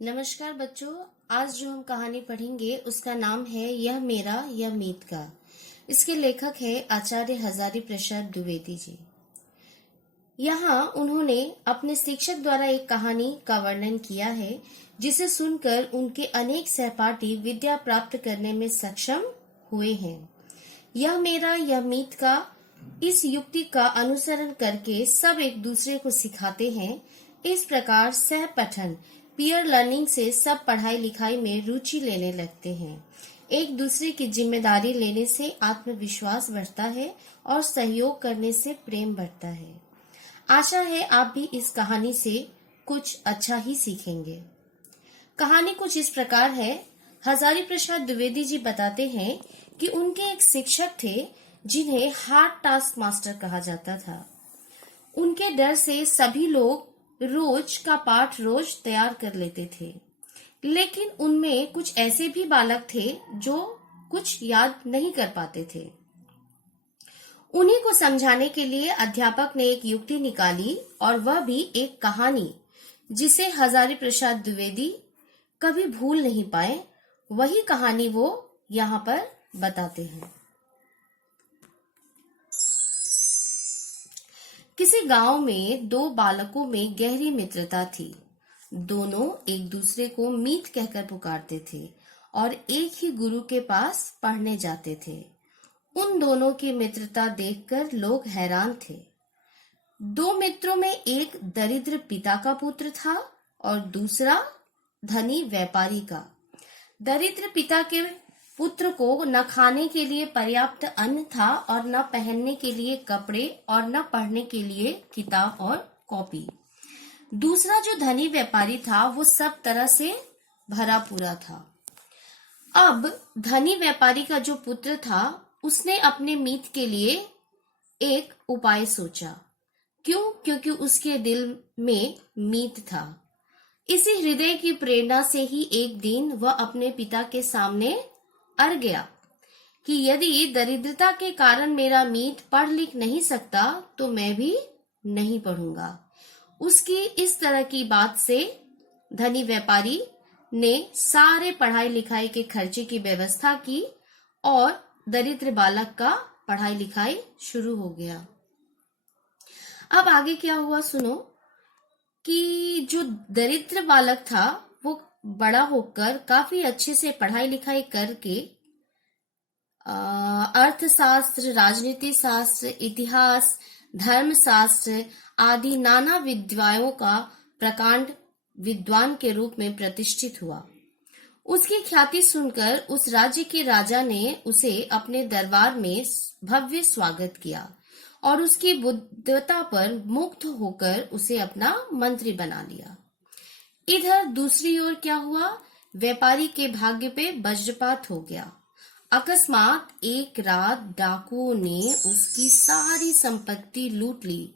नमस्कार बच्चों। आज जो हम कहानी पढ़ेंगे उसका नाम है यह मेरा यह मीत का। इसके लेखक है आचार्य हजारी प्रसाद द्विवेदी जी। यहाँ उन्होंने अपने शिक्षक द्वारा एक कहानी का वर्णन किया है जिसे सुनकर उनके अनेक सहपाठी विद्या प्राप्त करने में सक्षम हुए हैं। यह मेरा यह मीत का इस युक्ति का अनुसरण करके सब एक दूसरे को सिखाते हैं। इस प्रकार सह पठन पीयर लर्निंग से सब पढ़ाई लिखाई में रुचि लेने लगते हैं। एक दूसरे की जिम्मेदारी लेने से आत्मविश्वास बढ़ता है और सहयोग करने से प्रेम बढ़ता है। आशा है आप भी इस कहानी से कुछ अच्छा ही सीखेंगे। कहानी कुछ इस प्रकार है। हजारी प्रसाद द्विवेदी जी बताते हैं कि उनके एक शिक्षक थे जिन्हें हार्ड टास्क मास्टर कहा जाता था। उनके डर से सभी लोग रोज का पाठ रोज तैयार कर लेते थे, लेकिन उनमें कुछ ऐसे भी बालक थे जो कुछ याद नहीं कर पाते थे। उन्हीं को समझाने के लिए अध्यापक ने एक युक्ति निकाली और वह भी एक कहानी जिसे हजारी प्रसाद द्विवेदी कभी भूल नहीं पाए। वही कहानी वो यहाँ पर बताते हैं। किसी गांव में दो बालकों में गहरी मित्रता थी। दोनों एक दूसरे को मीत कहकर पुकारते थे और एक ही गुरु के पास पढ़ने जाते थे। उन दोनों की मित्रता देखकर लोग हैरान थे। दो मित्रों में एक दरिद्र पिता का पुत्र था और दूसरा धनी व्यापारी का। दरिद्र पिता के पुत्र को न खाने के लिए पर्याप्त अन्न था और न पहनने के लिए कपड़े और न पढ़ने के लिए किताब और कॉपी। दूसरा जो धनी व्यापारी था वो सब तरह से भरा पूरा था। अब धनी व्यापारी का जो पुत्र था उसने अपने मीत के लिए एक उपाय सोचा। क्योंकि उसके दिल में मीत था। इसी हृदय की प्रेरणा से ही एक दिन वह अपने पिता के सामने अड़ गया कि यदि दरिद्रता के कारण मेरा मीत पढ़ लिख नहीं सकता तो मैं भी नहीं पढ़ूंगा। उसकी इस तरह की बात से धनी व्यापारी ने सारे पढ़ाई लिखाई के खर्चे की व्यवस्था की और दरिद्र बालक का पढ़ाई लिखाई शुरू हो गया। अब आगे क्या हुआ सुनो कि जो दरिद्र बालक था वो बड़ा होकर काफी अच्छे से पढ़ाई लिखाई करके अर्थशास्त्र, राजनीति शास्त्र, इतिहास, धर्मशास्त्र आदि नाना विद्याओं का प्रकांड विद्वान के रूप में प्रतिष्ठित हुआ। उसकी ख्याति सुनकर उस राज्य के राजा ने उसे अपने दरबार में भव्य स्वागत किया और उसकी बुद्धता पर मुग्ध होकर उसे अपना मंत्री बना लिया। इधर दूसरी ओर क्या हुआ, व्यापारी के भाग्य पे वज्रपात हो गया। अकस्मात एक रात डाकुओं ने उसकी सारी संपत्ति लूट ली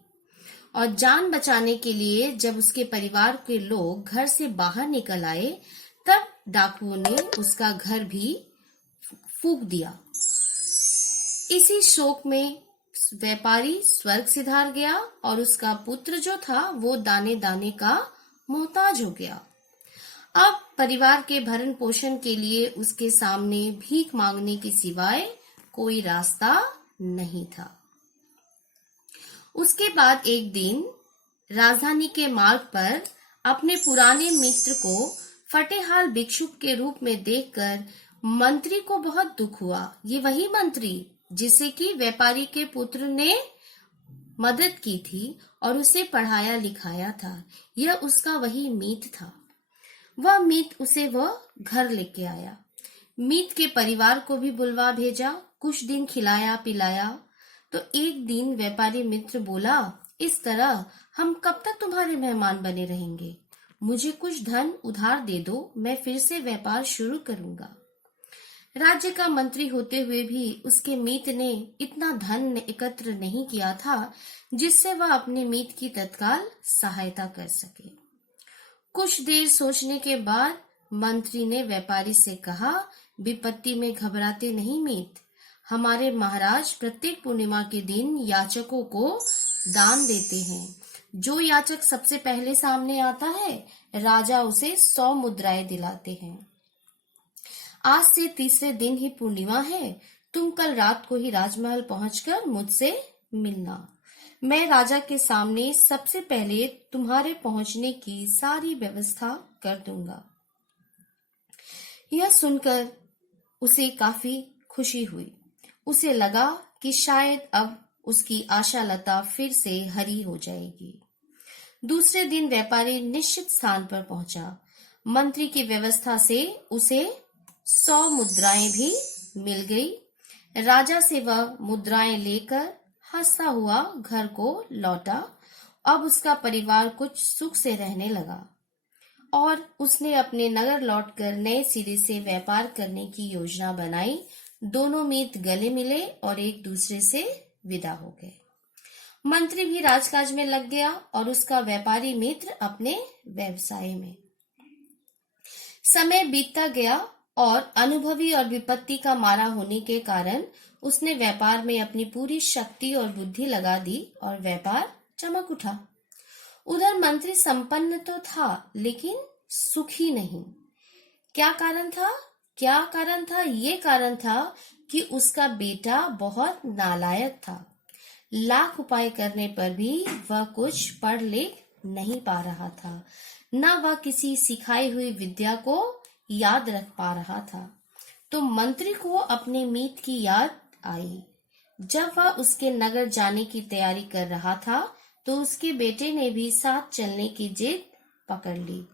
और जान बचाने के लिए जब उसके परिवार के लोग घर से बाहर निकल आए तब डाकुओं ने उसका घर भी फूंक दिया। इसी शोक में व्यापारी स्वर्ग सिधार गया और उसका पुत्र जो था वो दाने दाने का मोहताज हो गया। अब परिवार के भरण पोषण के लिए उसके सामने भीख मांगने के सिवाय कोई रास्ता नहीं था। उसके बाद एक दिन राजधानी के मार्ग पर अपने पुराने मित्र को फटेहाल भिक्षुक के रूप में देखकर मंत्री को बहुत दुख हुआ। ये वही मंत्री जिसे कि व्यापारी के पुत्र ने मदद की थी और उसे पढ़ाया लिखाया था। यह उसका वही मीत था। वह मीत उसे वह घर लेके आया। मीत के परिवार को भी बुलवा भेजा, कुछ दिन खिलाया पिलाया। तो एक दिन व्यापारी मित्र बोला, इस तरह हम कब तक तुम्हारे मेहमान बने रहेंगे? मुझे कुछ धन उधार दे दो, मैं फिर से व्यापार शुरू करूंगा। राज्य का मंत्री होते हुए भी उसके मीत ने इतना धन एकत्र नहीं किया था जिससे वह अपने मीत की तत्काल सहायता कर सके। कुछ देर सोचने के बाद मंत्री ने व्यापारी से कहा, विपत्ति में घबराते नहीं मीत। हमारे महाराज प्रत्येक पूर्णिमा के दिन याचकों को दान देते हैं। जो याचक सबसे पहले सामने आता है, राजा उसे 100 मुद्राएं दिलाते हैं। आज से तीसरे दिन ही पूर्णिमा है। तुम कल रात को ही राजमहल पहुंचकर मुझसे मिलना। मैं राजा के सामने सबसे पहले तुम्हारे पहुंचने की सारी व्यवस्था कर दूंगा। यह सुनकर उसे काफी खुशी हुई। उसे लगा कि शायद अब उसकी आशालता फिर से हरी हो जाएगी। दूसरे दिन व्यापारी निश्चित स्थान पर पहुंचा। मंत्री की व्यवस्था से उसे 100 मुद्राएं भी मिल गई। राजा से वह मुद्राएं लेकर हंसता हुआ घर को लौटा। अब उसका परिवार कुछ सुख से रहने लगा और उसने अपने नगर लौटकर नए सिरे से व्यापार करने की योजना बनाई। दोनों मित्र गले मिले और एक दूसरे से विदा हो गए। मंत्री भी राजकाज में लग गया और उसका व्यापारी मित्र अपने व्यवसाय में। समय बीतता गया और अनुभवी और विपत्ति का मारा होने के कारण उसने व्यापार में अपनी पूरी शक्ति और बुद्धि लगा दी और व्यापार चमक उठा। उधर मंत्री संपन्न तो था, लेकिन सुखी नहीं। क्या कारण था? ये कारण था कि उसका बेटा बहुत नालायक था। लाख उपाय करने पर भी वह कुछ पढ़ लिख नहीं पा रहा था, न वह किसी सिखाई हुई विद्या को याद रख पा रहा था। तो मंत्री को अपने मीत की याद आई। जब वह उसके नगर जाने की तैयारी कर रहा था, तो उसके बेटे ने भी साथ चलने की जिद पकड़ ली।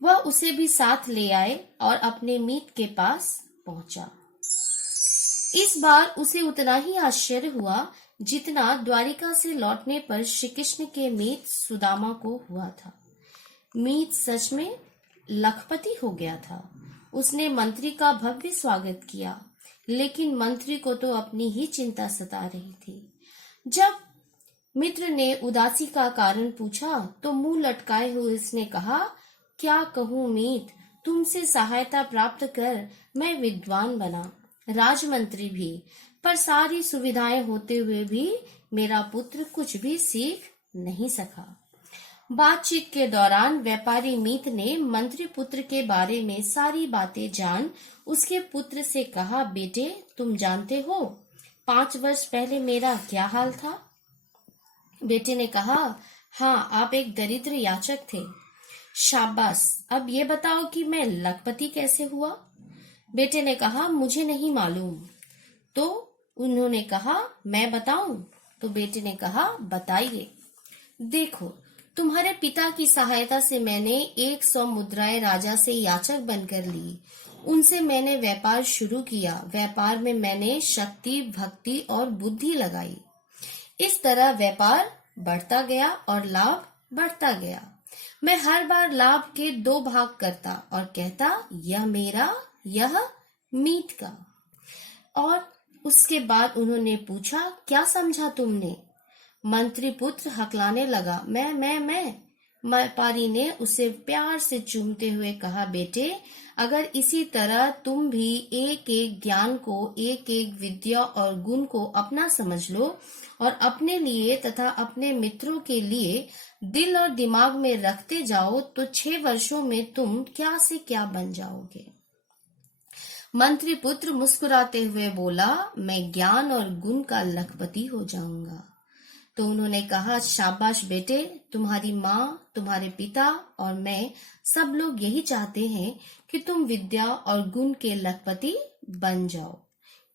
वह उसे भी साथ ले आए और अपने मीत के पास पहुंचा। इस बार उसे उतना ही आश्चर्य हुआ जितना द्वारिका से लौटने पर श्री कृष्ण के मीत सुदामा को हुआ था। मीत सच में लखपति हो गया था। उसने मंत्री का भव्य स्वागत किया, लेकिन मंत्री को तो अपनी ही चिंता सता रही थी। जब मित्र ने उदासी का कारण पूछा तो मुंह लटकाए हुए उसने कहा, क्या कहूँ मीत, तुमसे सहायता प्राप्त कर मैं विद्वान बना, राजमंत्री भी, पर सारी सुविधाएं होते हुए भी मेरा पुत्र कुछ भी सीख नहीं सका। बातचीत के दौरान व्यापारी मीत ने मंत्री पुत्र के बारे में सारी बातें जान उसके पुत्र से कहा, बेटे तुम जानते हो 5 वर्ष पहले मेरा क्या हाल था? बेटे ने कहा, हाँ, आप एक दरिद्र याचक थे। शाबाश, अब ये बताओ कि मैं लखपति कैसे हुआ? बेटे ने कहा, मुझे नहीं मालूम। तो उन्होंने कहा, मैं बताऊं? तो बेटे ने कहा, बताइए। देखो, तुम्हारे पिता की सहायता से मैंने 100 मुद्राएं राजा से याचक बनकर ली। उनसे मैंने व्यापार शुरू किया। व्यापार में मैंने शक्ति, भक्ति और बुद्धि लगाई। इस तरह व्यापार बढ़ता गया और लाभ बढ़ता गया। मैं हर बार लाभ के 2 भाग करता और कहता, यह मेरा, यह मीत का। और उसके बाद उन्होंने पूछा, क्या समझा तुमने? मंत्री पुत्र हकलाने लगा, मैं। व्यापारी ने उसे प्यार से चूमते हुए कहा, बेटे अगर इसी तरह तुम भी एक एक ज्ञान को, एक एक विद्या और गुण को अपना समझ लो और अपने लिए तथा अपने मित्रों के लिए दिल और दिमाग में रखते जाओ, तो 6 वर्षों में तुम क्या से क्या बन जाओगे। मंत्री पुत्र मुस्कुराते हुए बोला, मैं ज्ञान और गुण का लखपति हो जाऊंगा। तो उन्होंने कहा, शाबाश बेटे, तुम्हारी माँ, तुम्हारे पिता और मैं सब लोग यही चाहते हैं कि तुम विद्या और गुण के लखपति बन जाओ।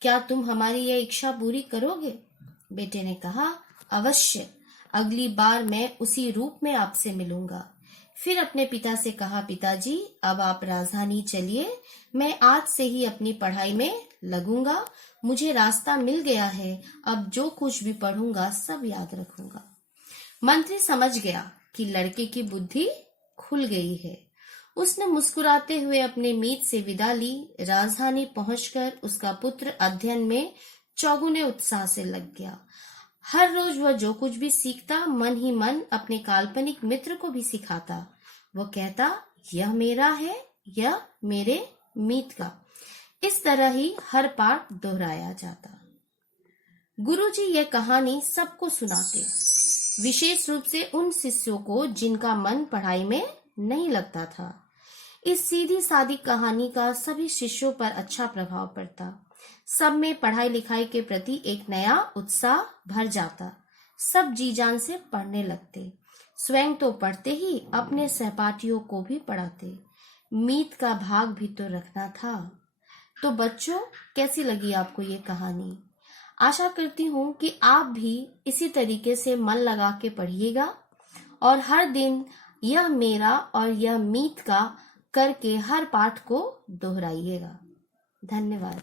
क्या तुम हमारी यह इच्छा पूरी करोगे? बेटे ने कहा, अवश्य, अगली बार मैं उसी रूप में आपसे मिलूंगा। फिर अपने पिता से कहा, पिताजी अब आप राजधानी चलिए, मैं आज से ही अपनी पढ़ाई में लगूंगा। मुझे रास्ता मिल गया है, अब जो कुछ भी पढ़ूंगा सब याद रखूंगा। मंत्री समझ गया कि लड़के की बुद्धि खुल गई है। उसने मुस्कुराते हुए अपने मीत से विदा ली। राजधानी पहुंचकर उसका पुत्र अध्ययन में चौगुने उत्साह से लग गया। हर रोज वह जो कुछ भी सीखता, मन ही मन अपने काल्पनिक मित्र को भी सिखाता। वो कहता, यह मेरा है, यह मेरे मीत का। इस तरह ही हर पाठ दोहराया जाता। गुरुजी यह कहानी सबको सुनाते। विशेष रूप से उन शिष्यों को जिनका मन पढ़ाई में नहीं लगता था। इस सीधी सादी कहानी का सभी शिष्यों पर अच्छा प्रभाव पड़ता। सब में पढ़ाई लिखाई के प्रति एक नया उत्साह भर जाता। सब जी जान से पढ़ने लगते। स्वयं तो पढ़ते ही अपने सहपाठियों को भी पढ़ाते। मीत का भाग भी तो रखना था। तो बच्चों, कैसी लगी आपको ये कहानी? आशा करती हूँ कि आप भी इसी तरीके से मन लगा के पढ़िएगा और हर दिन यह मेरा और यह मीत का करके हर पाठ को दोहराइएगा। धन्यवाद।